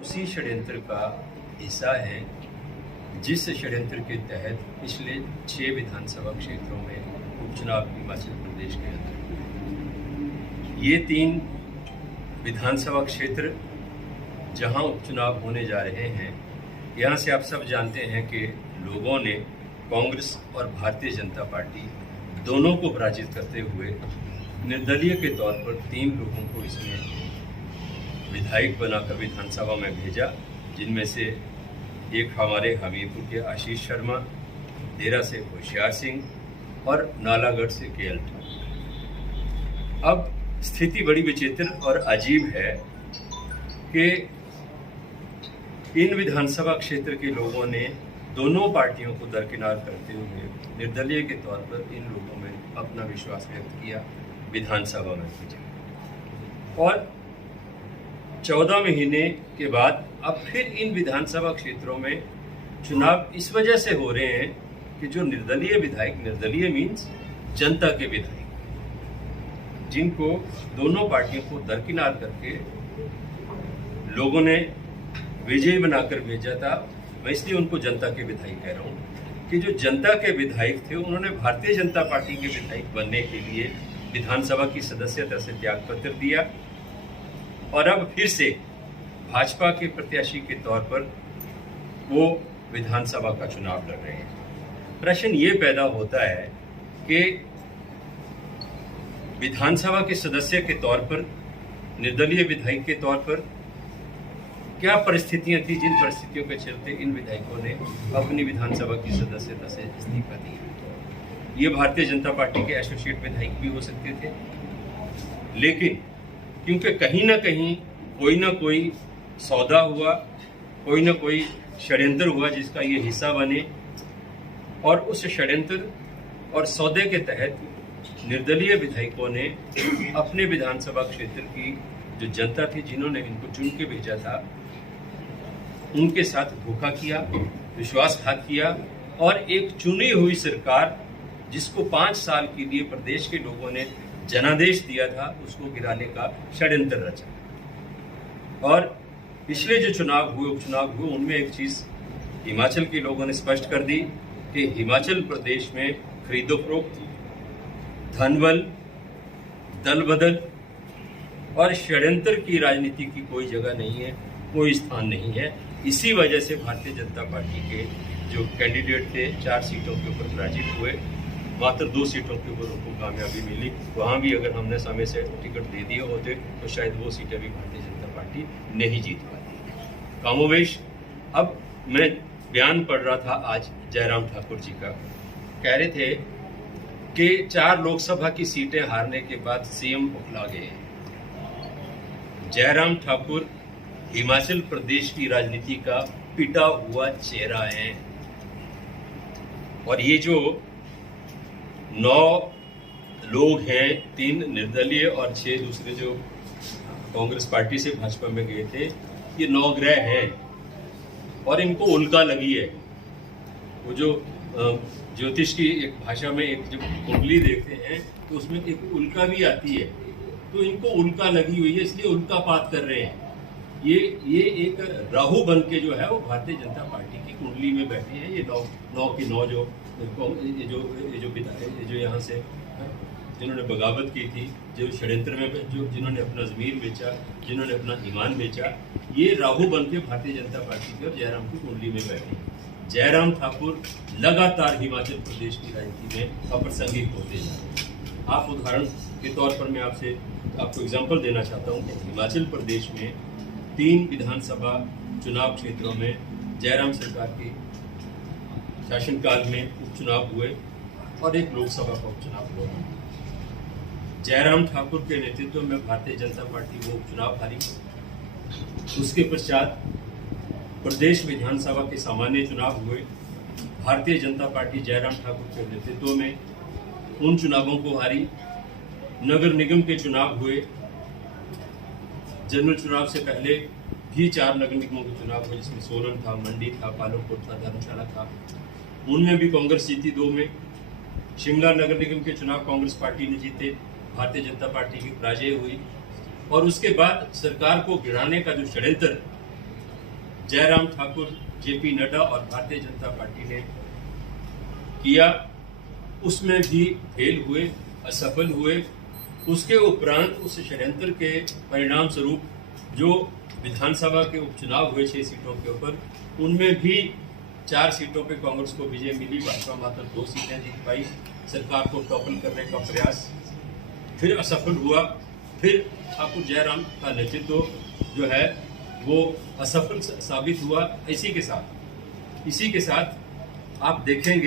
उसी षड्यंत्र का हिस्सा है जिस षड्यंत्र के तहत पिछले 6 विधानसभा क्षेत्रों में उपचुनाव हिमाचल प्रदेश के अंदर ये 3 विधानसभा क्षेत्र जहां उपचुनाव होने जा रहे हैं, यहां से आप सब जानते हैं कि लोगों ने कांग्रेस और भारतीय जनता पार्टी दोनों को पराजित करते हुए निर्दलीय के तौर पर 3 लोगों को इसमें विधायक बनाकर विधानसभा में भेजा, जिनमें से एक हमारे हमीरपुर के आशीष शर्मा, देरा से होशियार सिंह और नालागढ़ से केएल ठाकुर। अब स्थिति बड़ी विचित्र और अजीब है कि इन विधानसभा क्षेत्र के लोगों ने दोनों पार्टियों को दरकिनार करते हुए निर्दलीय के तौर पर इन लोगों में अपना विश्वास व्यक्त किया, विधानसभा में भेजा। और 14 महीने के बाद अब फिर इन विधानसभा क्षेत्रों में चुनाव इस वजह से हो रहे हैं कि जो निर्दलीय विधायक, निर्दलीय मीन्स जनता के विधायक, जिनको दोनों पार्टियों को दरकिनार करके लोगों ने विजयी बनाकर भेजा था, मैं इसलिए उनको जनता के विधायक कह रहा हूं कि जो जनता के विधायक थे उन्होंने भारतीय जनता पार्टी के विधायक बनने के लिए विधानसभा की सदस्यता से त्याग पत्र दिया और अब फिर से भाजपा के प्रत्याशी के तौर पर वो विधानसभा का चुनाव लड़ रहे हैं। प्रश्न ये पैदा होता है कि विधानसभा के सदस्य के तौर पर, निर्दलीय विधायक के तौर पर क्या परिस्थितियां थी जिन परिस्थितियों के चलते इन विधायकों ने अपनी विधानसभा की सदस्यता से इस्तीफा दिया। ये भारतीय जनता पार्टी के एसोसिएट विधायक भी हो सकते थे, लेकिन क्योंकि कहीं ना कहीं कोई ना कोई सौदा हुआ, कोई ना कोई षड्यंत्र हुआ जिसका ये हिस्सा बने, और उस षड्यंत्र और सौदे के तहत निर्दलीय विधायकों ने अपने विधानसभा क्षेत्र की जो जनता थी, जिन्होंने इनको चुन के भेजा था, उनके साथ धोखा किया, विश्वासघात किया और एक चुनी हुई सरकार जिसको 5 साल के लिए प्रदेश के लोगों ने जनादेश दिया था, उसको गिराने का षड्यंत्र रचा। और पिछले जो चुनाव हुए, उपचुनाव हुए, उनमें एक चीज हिमाचल के लोगों ने स्पष्ट कर दी कि हिमाचल प्रदेश में खरीदो-फरोख्त, धनबल, दल बदल और षड्यंत्र की राजनीति की कोई जगह नहीं है, कोई स्थान नहीं है। इसी वजह से भारतीय जनता पार्टी के जो कैंडिडेट थे 4 सीटों के ऊपर पराजित हुए, मात्र 2 सीटों के ऊपर उनको कामयाबी मिली। वहाँ भी अगर हमने समय से टिकट दे दिए होते तो शायद वो सीटें भी भारतीय जनता पार्टी नहीं जीत पाती। कामोवेश, अब मैं बयान पढ़ रहा था आज जयराम ठाकुर जी का, कह रहे थे कि 4 लोकसभा की सीटें हारने के बाद सीएम उखला गए। जयराम ठाकुर हिमाचल प्रदेश की राजनीति का पिटा हुआ चेहरा है, और ये जो 9 लोग हैं, 3 निर्दलीय और 6 दूसरे जो कांग्रेस पार्टी से भाजपा में गए थे, ये 9 ग्रह हैं और इनको उल्का लगी है। वो जो ज्योतिष की एक भाषा में एक जब कुंडली देखते हैं तो उसमें एक उल्का भी आती है, तो इनको उल्का लगी हुई है, इसलिए उल्कापात कर रहे हैं। ये एक राहु बन के जो है वो भारतीय जनता पार्टी की कुंडली में बैठे हैं। ये 9 के 9 जो यहाँ से जिन्होंने बगावत की थी, जो षड्यंत्र में जो जिन्होंने अपना ज़मीर बेचा, जिन्होंने अपना ईमान बेचा, ये राहु बन के भारतीय जनता पार्टी के और जयराम की कुंडली में बैठे हैं। जयराम ठाकुर लगातार हिमाचल प्रदेश की राजनीति में अप्रासंगिक होते जा रहे हैं। आप उदाहरण के तौर पर मैं आपको एग्जाम्पल देना चाहता हूँ कि हिमाचल प्रदेश में 3 विधानसभा चुनाव क्षेत्रों में जयराम सरकार के शासनकाल में उपचुनाव हुए और एक लोकसभा का उपचुनाव हुआ। जयराम ठाकुर के नेतृत्व में भारतीय जनता पार्टी वो उपचुनाव हारी। उसके पश्चात प्रदेश विधानसभा के सामान्य चुनाव हुए। भारतीय जनता पार्टी जयराम ठाकुर के नेतृत्व में उन चुनावों को हारी। नगर निगम के चुनाव हुए। जनरल चुनाव से पहले भी 4 नगर निगमों के चुनाव हुए, जिसमें सोलन था, मंडी था, पालमपुर था, धर्मशाला था। उनमें भी कांग्रेस जीती 2 में। शिमला नगर निगम के चुनाव कांग्रेस पार्टी ने जीते, भारतीय जनता पार्टी की पराजय हुई। और उसके बाद सरकार को गिराने का जो षड्यंत्र जयराम ठाकुर, जेपी नड्डा और भारतीय जनता पार्टी ने किया, उसमें भी फेल हुए, असफल हुए। उसके उपरांत उस षड्यंत्र के परिणाम स्वरूप जो विधानसभा के उपचुनाव हुए 6 सीटों के ऊपर, उनमें भी 4 सीटों पे कांग्रेस को विजय मिली, भाजपा मात्र 2 सीटें जीत पाई। सरकार को टॉपल करने का प्रयास फिर असफल हुआ। फिर ठाकुर जयराम का नेतृत्व जो है वो असफल साबित हुआ। इसी के साथ आप देखेंगे